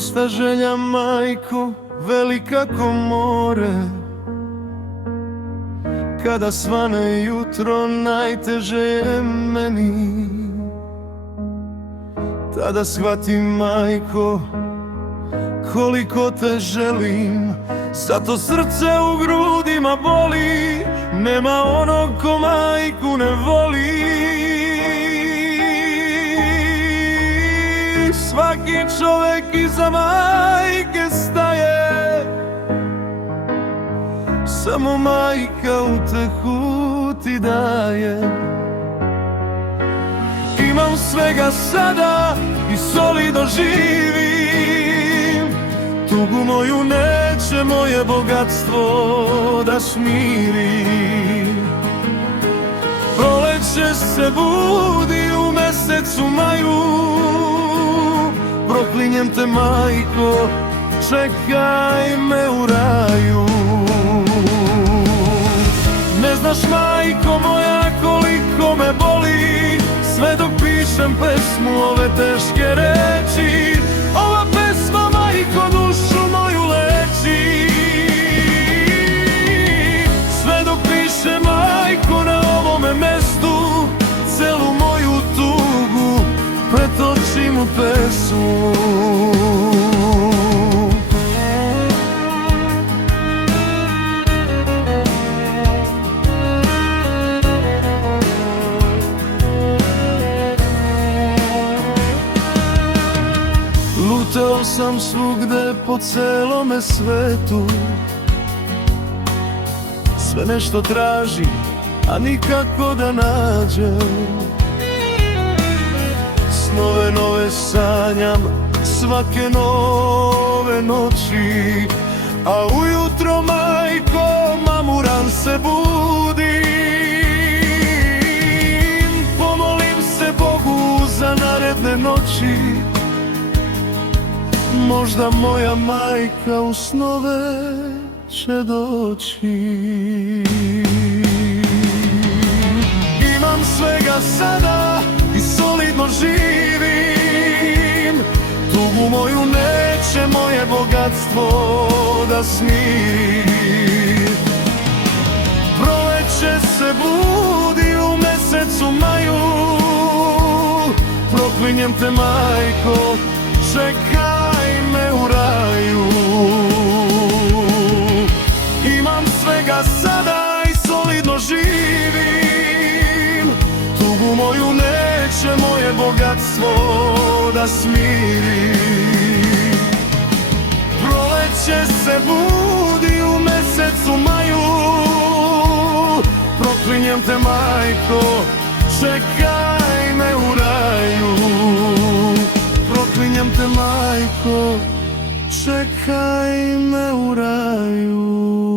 Prosta želja, majko, velika ko more. Kada svane jutro, najteže je meni. Tada shvatim, majko, koliko te želim. Zato srce u grudima boli, nema onog ko majku ne voli. Svaki čovek iza majke staje, samo majka utehu ti daje. Imam svega sada i solidno živim, tugu moju neće moje bogatstvo da smiri. Proleće se budi u mesecu maju, proklinjem te, majko, čekaj me u raju. Ne znaš, majko moja, koliko me boli, sve dok pišem pesmu ove teške reči. Ova pesma, majko, dušu moju leči. Sve dok pišem, majko, na ovome mestu, celu moju tugu pretočim u pesmu. Lutao sam svugde po celome svetu, sve nešto tražim, a nikako da nađem. Snove nove sanjam svake nove noći, a ujutro, majko, mamuran se budim. Pomolim se Bogu za naredne noći, možda moja majka u snove će doći. Imam svega sada i solidno živim, tugu moju neće moje bogatstvo da smiri. Proleće se budi u mesecu maju, proklinjem te, majko, čekaj me u raju. Imam svega sada i solidno živim, tugu moju neće moje bogatstvo da smiri. Proleće se budi u mesecu maju, proklinjem te, majko, čekaj me u raju. Proklinjem te, majko, čekaj me u raju.